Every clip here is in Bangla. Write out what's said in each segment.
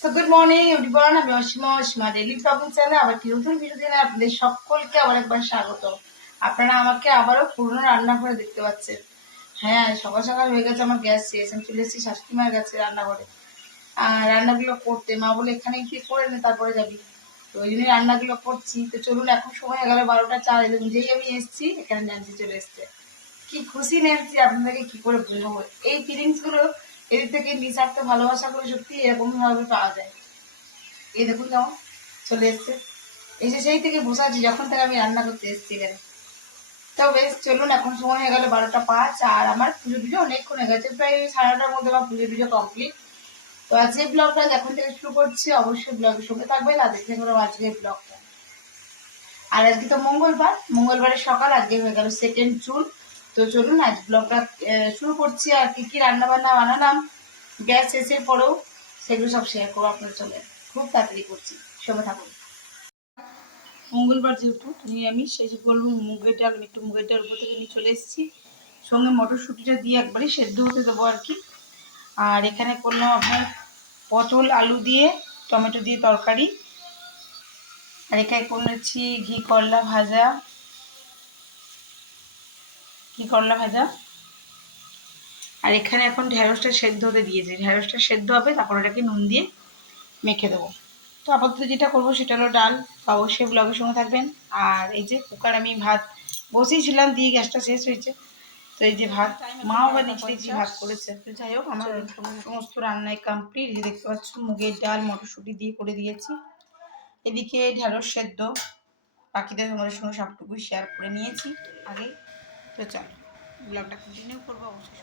তো গুড মর্নিং এভরিওয়ান, আমি অসীমা ডেইলি ব্লগিং চ্যানেলে আবার কি নতুন ভিডিও দিনে আপনাদের সকলকে আবার একবার স্বাগত। আপনারা আমাকে আবারও পুরনো রান্নাঘরে দেখতে পাচ্ছেন। হ্যাঁ, সকাল সকাল হয়ে গেছে, আমার গ্যাস শেষ, আমি চলে এসেছি শাশুড়ি মায়ের কাছে রান্নাঘরে। আর রান্নাগুলো করতে মা বলে এখানে কি করে নে তারপরে যাবি, তো ওই জন্যই রান্নাগুলো করছি। তো চলুন, এখন সময় হয়ে গেল 12টা 4, যেই আমি এসেছি এখানে ন্যান্সি চলে এসছে। কি খুশি ন্যান্সি, আপনাদেরকে কি করে বোঝাবো এই ফিলিংস গুলো। এদের থেকে নিঃস্বার্থ ভালোবাসাগুলো সত্যি এরকম ভাবে পাওয়া যায়। এই দেখুন কেমন চলে এসছে, এসে সেই থেকে বসে আছি যখন থেকে আমি রান্না করতে এসেছি এখানে। তো বেশ চলুন, এখন সময় হয়ে গেল 12টা 5, আর আমার পুজো অনেকক্ষণ হয়ে গেছে, প্রায় 9:30টার মধ্যে আমার পুজো কমপ্লিট। তো আজকে ব্লগটা যখন থেকে শুরু করছি অবশ্যই ব্লগের সঙ্গে থাকবেন, আর দেখতে পারো আজকে ব্লগটা। আর আজকে তো মঙ্গলবারের সকাল, আজকে হয়ে গেল 2 জুন। তো চলুন আজ ব্লগটা শুরু করছি। আর কি কি রান্না বান্না বানালাম গ্যাস শেষের পরেও সেগুলো সব শেয়ার করবো আপনার সঙ্গে, খুব তাড়াতাড়ি করছি, সঙ্গে থাকুন। মঙ্গলবার যেহেতু নিরামিষ, সেই যে বলবো মুগের ডাল, আমি একটু মুগের ডাল উপর থেকে নিয়ে চলে এসেছি, সঙ্গে মটরশুঁটিটা দিয়ে একবারই সেদ্ধ হতে দেবো আর কি। আর এখানে করলাম আপনার পটল আলু দিয়ে টমেটো দিয়ে তরকারি। আর এখানে করেছি ঘি করলা ভাজা। আর এখানে এখন ঢেঁড়সটা সেদ্ধ হতে দিয়েছি, ঢেঁড়সটা সেদ্ধ হবে, তারপর এটাকে নুন দিয়ে মেখে দেবো। তো আপাতত যেটা করবো সেটা হলো ডাল, অবশ্যই ব্লগের সঙ্গে থাকবেন। আর এই যে কুকার আমি ভাত বসিয়েছিলাম, দিয়ে গ্যাসটা শেষ হয়েছে। তো এই যে ভাত, মা আবার নিচে দেখছি ভাত করেছে। তো যাই হোক, আমার সমস্ত রান্নায় কমপ্লিট। যে দেখতে পাচ্ছ মুগের ডাল মটরশুঁটি দিয়ে করে দিয়েছি, এদিকে ঢেঁড়স সেদ্ধ, বাকিদের তোমাদের সঙ্গে সবটুকু শেয়ার করে নিয়েছি আগে। তো চলো ব্লগটা কন্টিনিউ করবো অবশ্যই।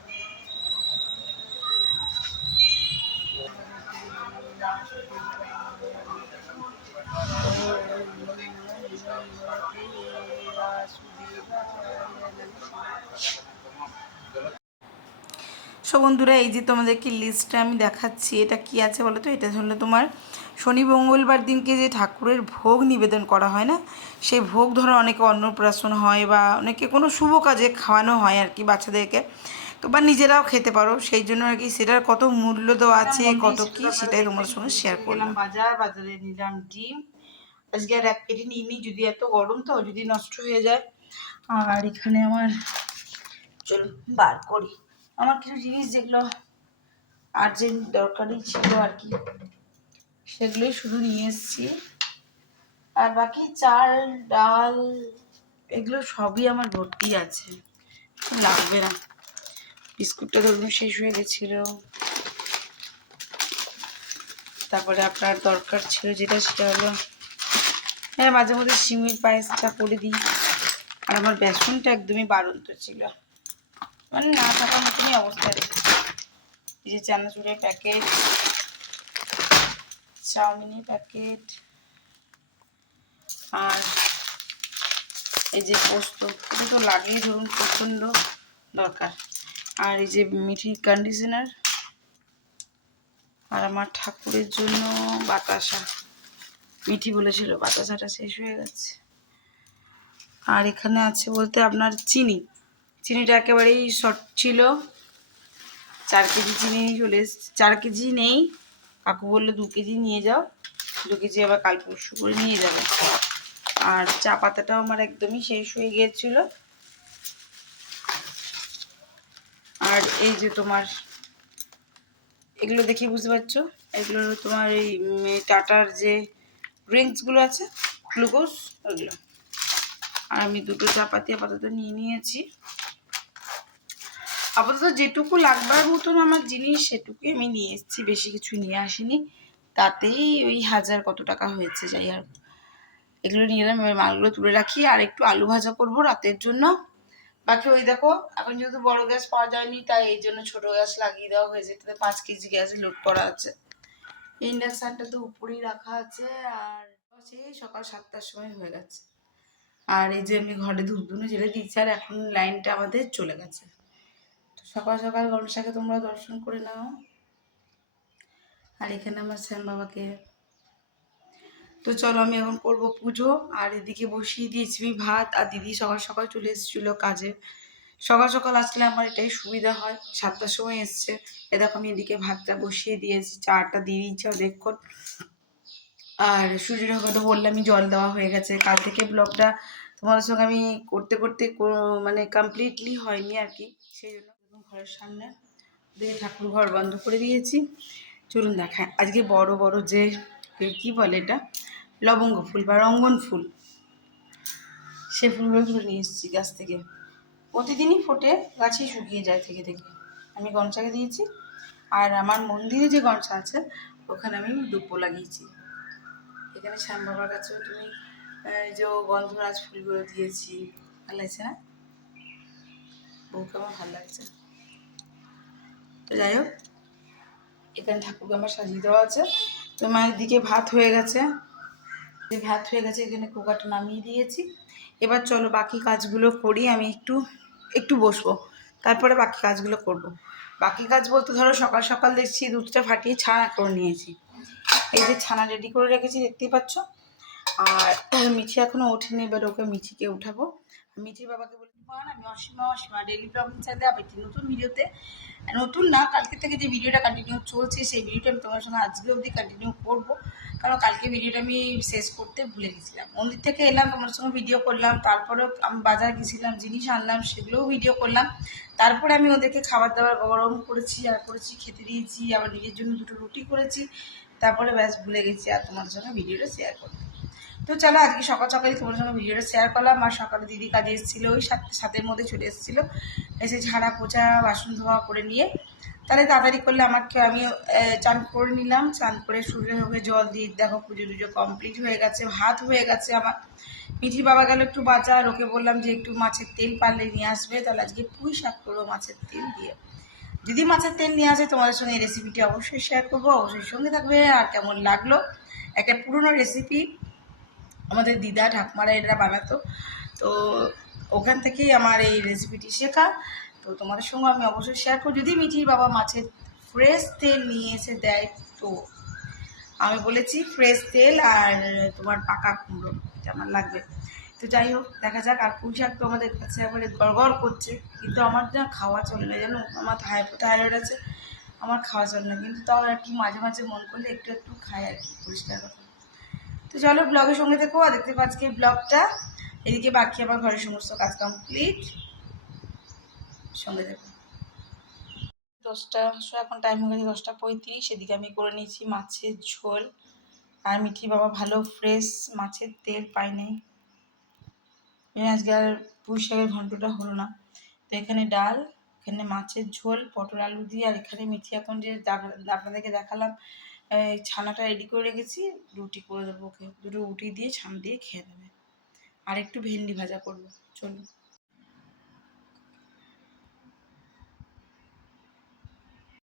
সো বন্ধুরা, এই যে তোমাদেরকে লিস্টটা আমি দেখাচ্ছি, এটা কি আছে বলো তো? এটা হলো তোমার শনি মঙ্গলবার দিনকে যে ঠাকুরের ভোগ নিবেদন করা হয় না, সেই ভোগ ধরো অনেকে অন্নপ্রাশন হয় বা অনেকে কোনো শুভ কাজে খাওয়ানো হয় আর কি বাচ্চাদেরকে, তো বা নিজেরাও খেতে পারো, সেই জন্য আর কি সেটার কত মূল্য তো আছে, কত কি সেটাই তোমাদের সঙ্গে শেয়ার করলাম। বাজারে নিলাম ডিম, আজকে আর 1 পেটি নিইনি, যদি এত গরম তো যদি নষ্ট হয়ে যায়। আর এখানে আমার চলুন বার করি আমার কিছু জিনিস যেগুলো আর্জেন্ট দরকারি ছিল আর কি, সেগুলোই শুধু নিয়ে এসেছি। আর বাকি চাল ডাল এগুলো সবই আমার ভর্তি আছে, লাগবে না। বিস্কুটটা ধরুন শেষ হয়ে গেছিলো, তারপরে আপনার দরকার ছিল যেটা সেটা হলো, হ্যাঁ মাঝে মধ্যে সিমের পায়েসটা করে দিই। আর আমার বেসনটা একদমই বাড়ন্ত ছিল, মানে না থাকার মতনই অবস্থা আছে। এই যে চানাচুরের প্যাকেট, চাউমিনের প্যাকেট, আর এই যে পোস্ত, এটা তো লাগেই ধরুন, প্রচণ্ড দরকার। আর এই যে মিঠির কন্ডিশনার, আর আমার ঠাকুরের জন্য বাতাসা, মিঠি বলেছিল বাতাসাটা শেষ হয়ে গেছে। আর এখানে আছে বলতে আপনার চিনিটা একেবারেই শর্ট ছিল, 4 কেজি চিনি চলে এসছে। 4 কেজি নেই, কাকু বললো 2 কেজি নিয়ে যাও, 2 কেজি আবার কাল পরশু করে নিয়ে যাবে। আর চা পাতাটাও আমার একদমই শেষ হয়ে গিয়েছিল। আর এই যে তোমার এগুলো দেখি বুঝতে পারছো, এগুলো তোমার এই টাটার যে ড্রিঙ্কসগুলো আছে গ্লুকোজ, ওগুলো। আর আমি 2টো চাপাতি আপাতত নিয়ে নিয়েছি। আপাতত যেটুকু লাগবার মতন আমার জিনিস সেটুকুই আমি নিয়ে এসেছি, বেশি কিছু নিয়ে আসিনি, তাতেই ওই 1000 কত টাকা হয়েছে। যাই আর এগুলো নিয়ে এলাম, এবার মালগুলো তুলে রাখি। আর একটু আলু ভাজা করবো রাতের জন্য। বাকি ওই দেখো, এখন যেহেতু বড় গ্যাস পাওয়া যায়নি, তাই এই জন্য ছোট গ্যাস লাগিয়ে দেওয়া হয়েছে, এটাতে 5 কেজি গ্যাস লোড করা আছে। ইন্ডাকশানটা তো উপরেই রাখা আছে। আর সেই সকাল 7টার সময় হয়ে গেছে। আর এই যে আমি ঘরে ধূপধুনো জেলে দিচ্ছি, আর এখন লাইনটা আমাদের চলে গেছে। তো সকাল সকাল গণেশকে তোমরা দর্শন করে নাও। আর এখানে আমার শ্যাম বাবাকে। তো চলো আমি এখন করবো পুজো। আর এদিকে বসিয়ে দিয়েছি ভাত, আর দিদি সকাল সকাল চলে এসেছিলো কাজে, সকাল সকাল আসলে আমার এটাই সুবিধা হয়, 7টার সময় এসছে। এ দেখো আমি এদিকে ভাতটা বসিয়ে দিয়েছি, চাটা দিয়ে দিয়েছি অনেকক্ষণ। আর সূর্য ঠাকুর তো বললামই জল দেওয়া হয়ে গেছে। কাল থেকে ব্লগটা তোমাদের সঙ্গে আমি করতে করতে মানে কমপ্লিটলি হয়নি আর কি, সেই জন্য ঘরের সামনে দিয়ে ঠাকুর ঘর বন্ধ করে দিয়েছি। চলুন দেখায় আজকে বড় বড় যে কি বলে এটা, লবঙ্গ ফুল বা রঙ্গন ফুল, সে ফুলগুলো তুলে নিয়ে এসেছি গাছ থেকে। প্রতিদিনই ফোটে, গাছেই শুকিয়ে যায় থেকে থেকে। আমি গনসাকে দিয়েছি, আর আমার মন্দিরে যে গনসা আছে ওখানে আমি দুব্বো লাগিয়েছি। এখানে শ্যাম বাবার কাছেও তুমি যে গন্ধরাজ ফুলগুলো দিয়েছি, ভালো লাগছে না? বউকে আমার ভালো লাগছে। তো যাই হোক, এখানে ঠাকুরকে আমার সাজিয়ে দেওয়া আছে। তো মায়ের দিকে ভাত হয়ে গেছে, ভাত হয়ে গেছে, এখানে কুকারটা নামিয়ে দিয়েছি। এবার চলো বাকি কাজগুলো করি। আমি একটু একটু বসবো, তারপরে বাকি কাজগুলো করব। বাকি কাজ বলতে ধরো সকাল সকাল দেখছি দুধটা ফাটিয়ে ছানা করে নিয়েছি। এই যে ছানা রেডি করে রেখেছি দেখতেই পাচ্ছ। আর মিঠি এখনো ওঠেনি, এবার ওকে মিঠিকে উঠাবো। মিঠির বাবাকে বলি না, আমি অসীমা অসীমা ডেইলি ব্লগিং চ্যানেলে আবার একটি নতুন ভিডিওতে, নতুন না কালকে থেকে যে ভিডিওটা কন্টিনিউ চলছে সেই ভিডিওটা আমি তোমার সঙ্গে আজকে অবধি কন্টিনিউ করবো। কারণ কালকে ভিডিওটা আমি শেষ করতে ভুলে গেছিলাম। মন্দির থেকে এলাম, তোমার সঙ্গে ভিডিও করলাম, তারপরেও আমি বাজার গেছিলাম, জিনিস আনলাম, সেগুলোও ভিডিও করলাম। তারপরে আমি ওদেরকে খাবার দাবার গরম করেছি আর করেছি, খেতে দিয়েছি, আবার নিজের জন্য দুটো রুটি করেছি। তারপরে ব্যাস ভুলে গেছি আর তোমার সঙ্গে ভিডিওটা শেয়ার করতে। তো চলো আজকে সকাল সকালই তোমার সঙ্গে ভিডিওটা শেয়ার করলাম। আর সকালে দিদি কাজে এসেছিলো, ওই 7টার মধ্যে চলে এসেছিলো। এসে ঝাড়া পোছা বাসন ধোয়া করে নিয়ে তাহলে তাড়াতাড়ি করলে আমাকে, আমি চান করে নিলাম। চান করে সূর্যকে জল দিয়ে দেখো পুজো টুজো কমপ্লিট হয়ে গেছে, ভাত হয়ে গেছে আমার। মিঠি বাবা গেল একটু বাজার, ওকে বললাম যে একটু মাছের তেল পারলে নিয়ে আসবে, তাহলে আজকে পুঁই শাক করবো মাছের তেল দিয়ে। যদি মাছের তেল নিয়ে আসে তোমাদের সঙ্গে এই রেসিপিটি অবশ্যই শেয়ার করবো, অবশ্যই সঙ্গে থাকবে। আর কেমন লাগলো, একটা পুরনো রেসিপি, আমাদের দিদা ঠাকুমারা এটা বানাতো, তো ওখান থেকেই আমার এই রেসিপিটি শেখা। তো তোমাদের সঙ্গে আমি অবশ্যই শেয়ার করি। যদি মিঠির বাবা মাছের ফ্রেশ তেল নিয়ে এসে দেয়, তো আমি বলেছি ফ্রেশ তেল আর তোমার পাকা কুমড়ো, এটা আমার লাগবে। তো যাই হোক দেখা যাক। আর পুঁই শাক তো আমাদের কাছে একবারে গড়গড় করছে, কিন্তু আমার যা খাওয়া চলে না জানো, আমার থাইরয়েড আছে, আমার খাওয়া চলে না, কিন্তু তাও আর কি মাঝে মাঝে মন করলে একটু একটু খাই আর কি, পরিষ্কার কথা। তো চলো ব্লগের সঙ্গে থেকো আর দেখতে পাচ্ছি ব্লগটা। এদিকে বাকি আমার ঘরের সমস্ত কাজ কমপ্লিট, সঙ্গে দেখো। 10টা এখন টাইম হয়ে গেছে 10টা 35। এদিকে আমি করে নিয়েছি মাছের ঝোল। আর মিঠি বাবা ভালো ফ্রেশ মাছের তেল পাই নাই, আজকে আর পুঁই শাকের ঘন্টটা হলো না। তো এখানে ডাল, এখানে মাছের ঝোল পটল আলু দিয়ে, আর এখানে মিঠি এখন যে আপনাদেরকে দেখালাম ছানাটা রেডি করে রেখেছি, রুটি করে দেবো ওকে, দুটো রুটি দিয়ে ছানা দিয়ে খেয়ে দেবে। আর একটু ভেন্ডি ভাজা করবো। চলো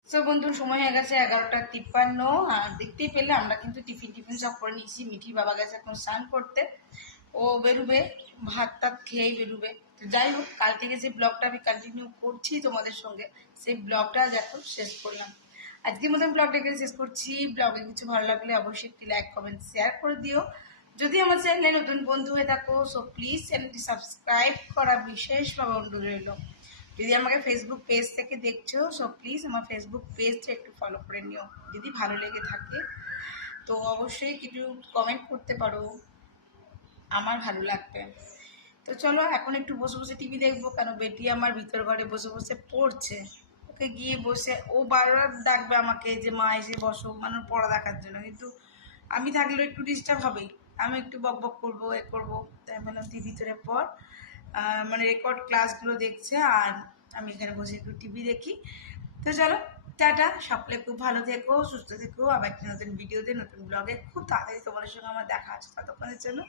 তো বন্ধুর সময় হয়ে গেছে 11টা 53। আর দেখতেই পেলে আমরা কিন্তু টিফিন সব করে নিয়েছি। মিঠি বাবা গেছে এখন স্নান করতে, ও বেরোবে, ভাত টাত খেয়েই বেরোবে। তো যাই হোক, কাল থেকে যে ব্লগটা আমি কন্টিনিউ করছি তোমাদের সঙ্গে, সেই ব্লগটা আজ এখন শেষ করলাম। আজকের মতন ব্লগটা এখানে শেষ করছি। ব্লগে কিছু ভালো লাগলে অবশ্যই একটি লাইক কমেন্ট শেয়ার করে দিও। যদি আমার চ্যানেলে নতুন বন্ধু হয়ে থাকো, সো প্লিজ চ্যানেলটি সাবস্ক্রাইব করা বিশেষভাবে অনুরোধ রইল। যদি আমাকে ফেসবুক পেজ থেকে দেখছো, সো প্লিজ আমার ফেসবুক পেজটা একটু ফলো করে নিও। যদি ভালো লেগে থাকে তো অবশ্যই কিছু কমেন্ট করতে পারো, আমার ভালো লাগবে। তো চলো এখন একটু বসে বসে টিভি দেখবো, কেন বেটি আমার ভিতর ঘরে বসে বসে পড়ছে। ওকে গিয়ে বসে, ও বারবার ডাকবে আমাকে যে মা এসে বসো, মানে পড়া দেখার জন্য, কিন্তু আমি থাকলে একটু ডিস্টার্ব হবেই, আমি একটু বক বক করবো, এ করবো। তাই বললাম তুই ভিতরে পড়, মানে রেকর্ড ক্লাসগুলো দেখছে, আর আমি এখানে বসে একটু টিভি দেখি। তো চলো টাটা, সকলে খুব ভালো থেকো, সুস্থ থেকো। আবার একটি নতুন ভিডিওতে নতুন ব্লগে খুব তাড়াতাড়ি তোমাদের সঙ্গে আমার দেখা আছে। ততক্ষণের জন্য